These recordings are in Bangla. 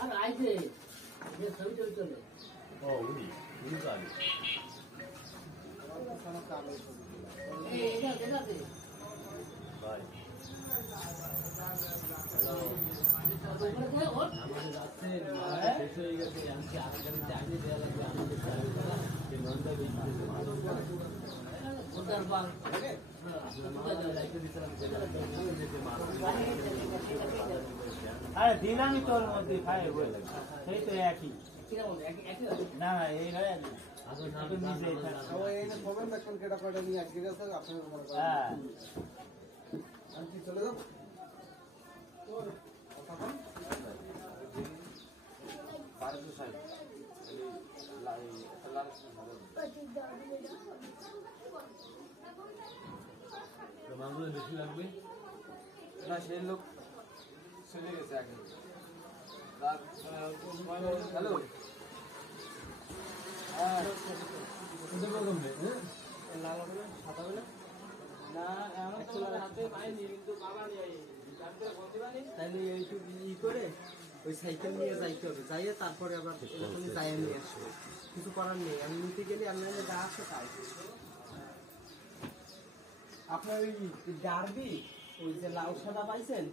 আর আইছে যে ছবি চলে ও উনি তো আগে এটা দেখাতে ভাই আমাদের রাতে শেষ হয়ে গেছে আমি আগে জানিয়ে দেওয়া লাগবে আমাদের যে নন্দা আরে দিলামই তোর মধ্যে খাই বলে সেই তো একই না না এই নয় আমি চলে যাবো মাগুলো বেশি লাগবে না সেই লোক চলে গেছে আগে হ্যালো হ্যাঁ লাল হবে সাদা হবে না এমন তো হাতে পাইনি কিন্তু বাবা তাইলে এইটুকু ই করে ওই সাইকেল নিয়ে যাইতে হবে যাইয়ে তারপরে আবার তুমি যাইয়ে নিয়ে আসবে কিছু করার নেই আমি নিতে গেলে অনলাইনে যা আসে তাই আপনার ওই ডার্বি ওই যে লাউ সাদা পাইছেন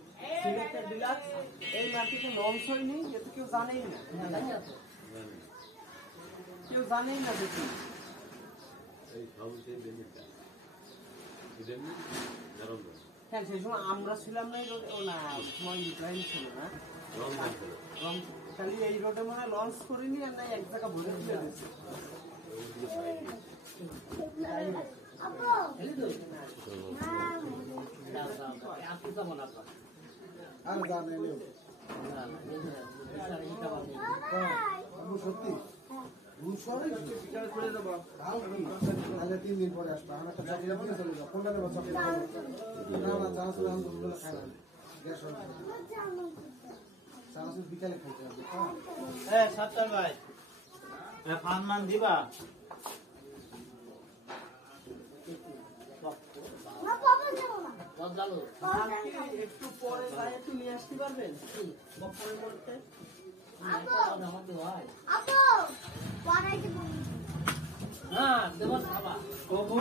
সিলেক্টেড ডিলাক্স এই মার্কেটে লঞ্চ হয়নি এটা কেউ জানেই না কেউ জানেই না দেখি হ্যাঁ সেই সময় আমরা ছিলাম না এই রোডে ও না সময় ইব্রাহিম ছিল না খালি এই রোডে মনে হয় লঞ্চ করিনি আর না এক জায়গা ভরে দিয়ে দিচ্ছে সত্যি 3 দিন পরে আসবো আমার একটা চাকরি দিয়ে চলে যাবো কোনটা নেবো চাকরি না না চানাচুর আলহামদুলিল্লাহ খাই না গ্যাস হয় চানাচুর বিকালে খাইতে হবে হ্যাঁ সাত্তার ভাই ফানমান দিবা একটু পরে একটু নিয়ে আসতে পারবেন পরে পড়তে না দেবো খাবা প্রভু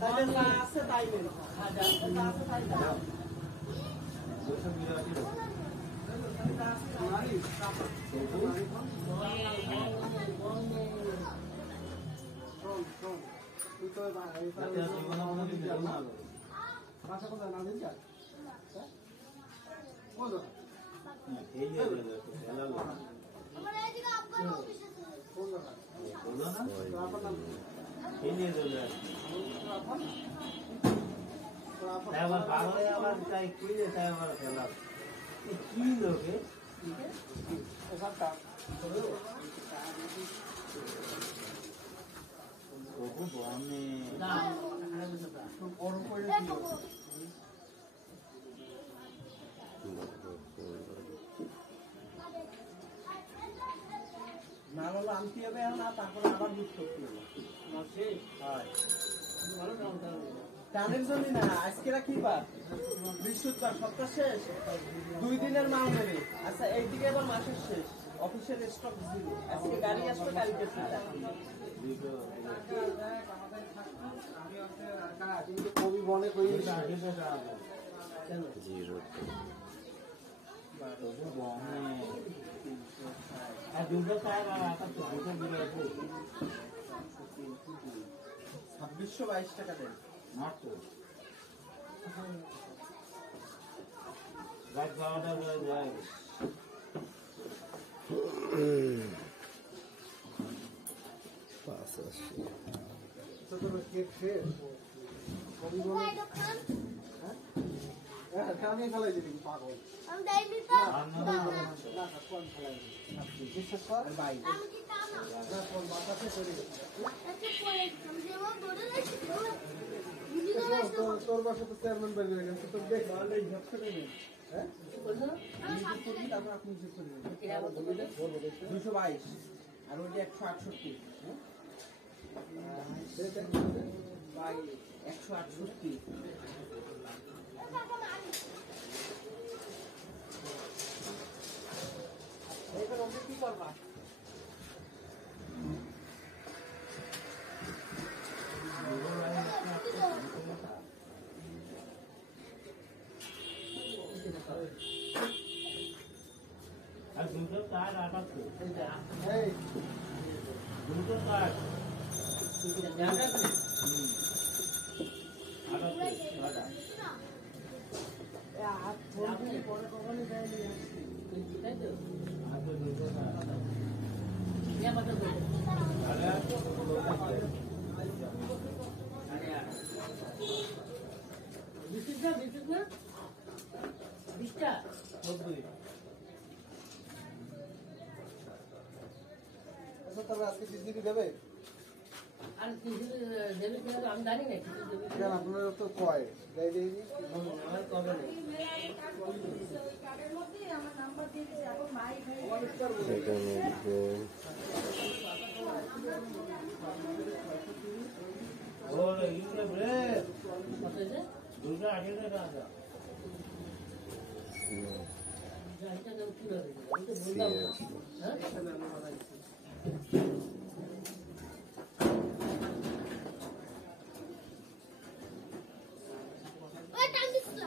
তাহলে যা আছে তাই নেই যা আছে তাই দাও তুই তো বাসা কোথায় না দিন যাক কি লোকে না হলে আনতে হবে না তারপরে আবার বুঝ করতে হবে টানের জন্য না আজকে কি বার বৃহস্পতিবার সপ্তাহ শেষ 2 দিনের মাল নেবে আচ্ছা এইদিকে এবার মাসের শেষ অফিসের স্টক ছিল আজকে গাড়ি আসবে কালকে কবি বনে কই জিরো দুটো সাহেব আর একটা দুটো দিলে 2622 টাকা দেন মাত্র রাত 12টা হয়ে যায় তো তোর কেক শেষ কবি বনে আমি ফেলাই দিবি পাগল আমি দেই দিতে না কোন ফেলাই দিবি বিশ্বাস কর ভাই আমি কি তা না না কোন বাতাসে করি আচ্ছা পরে আমি যেমন দৌড়ে যাচ্ছি তোর বাসা তো চেয়ারম্যান বাড়ি হয়ে গেছে তোর দেখ ভালো হিসাব করে নেই হ্যাঁ তারপর আপনি হিসাব করে নেবেন 222 আর ওইটা 168 হ্যাঁ ভাই 168 আর দুটো কার আটাতে এই দুটো কার জায়গা কি? আটাতে দাদা হাত ফোন পরে কখনো যায়নি তাই তো? আগে দুটো কার ইয়া কত করে? আরে বিশ না? 20টা? 90 আচ্ছা তবে আজকে জিডি দেবে আর কিছু দেবে কিনা তো আমি জানি না। কিছু দেবে কেন আপনারা তো কয় দেয় দেয় আমার কবে নেই। ওরে ইনকে রে কত হয়েছে? দুটো আগে দে দাদা জানিটা কেউ কি হবে? আমি তো বললাম না। হ্যাঁ? ওই টাইম দিছিল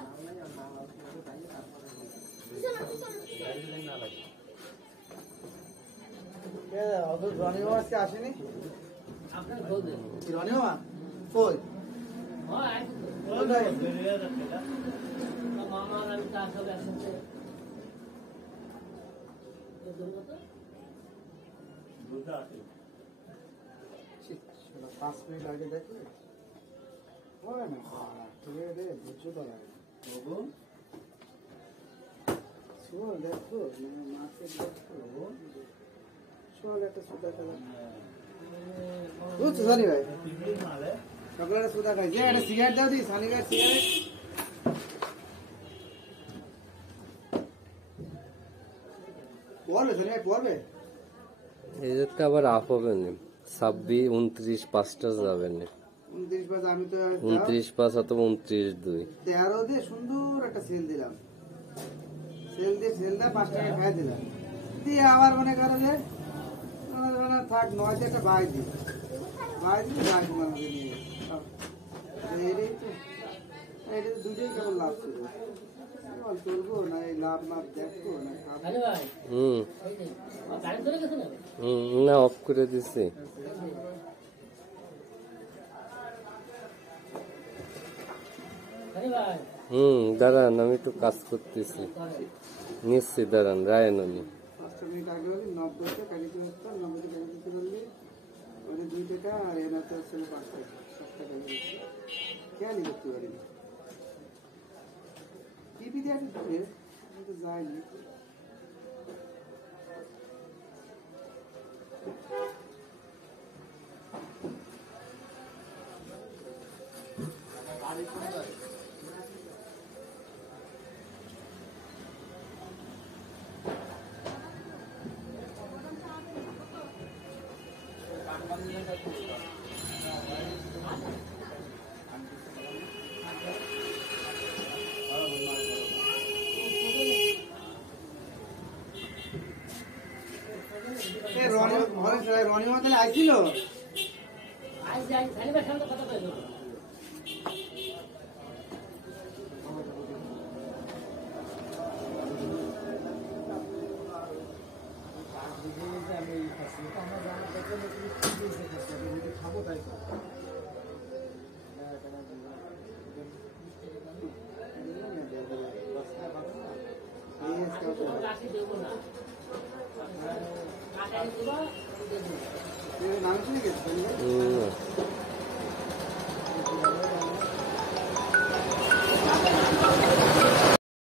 অত রনি মামা আজকে আসেনি আপনার খোঁজ দেন। রনি মামা কই হ্যাঁ, আইছি তো। ওরে বেরিয়ে যাচ্ছে না তো মামা আর আমি তার সব একসাথে। তো দেবো তো? দুটো আছে 5 মিনিট আগে দেখলে হয় না তুমি রে বুঝছো তো লাগে বাবু শোল দেখো মানে মাকে দেখো শোল একটা সুদা খেলা বুঝছো সানি ভাই টিভি মালে সকালে সুদা খাই যে একটা সিগারেট দাও দি সানি ভাই সিগারেট পড়বে সানি ভাই পড়বে এদেরটা আবার আপ হবে না 26 29 5টা যাবে না 29 বাজে আমি তো 29 5 অথবা 29 2 13 দিয়ে সুন্দর একটা সেল দিলাম সেলটা 5 টাকা খাই দিলাম দিয়ে আবার মনে করো যে থাক 9 তে একটা বাই দি বাই তোমাকে নিয়ে এই তো এটা তো দুটোই কেবল লাভ ছিল বল করবো না এই লাভ মাপ দেখবো না খাবো আরে ভাই, হুম এই যে, গাড়ি ধরে গেছে না? না অফ করে দিছি আরে ভাই, দাঁড়ান আমি একটু কাজ করতেছি নিচ্ছি দাঁড়ান রায়ননি 5 মিনিট আগে হলে 90 তে কাটিতে হতো 90 তে কাটিতে করলে ওই 2 টাকা আর এনা তো ছিল 5 টাকা 7 টাকা কেন করতে পারি টিভি দিয়ে আছে দূরে আমি তো যাইনি রনি মা তাহলে আইছিল আজ যাই, খালি ভাই সামনে কথা কইছো। খাবো তাই রাখি দেবো না। কাটাই দেবো, দেবো। মাংস নিয়ে গেছে হুম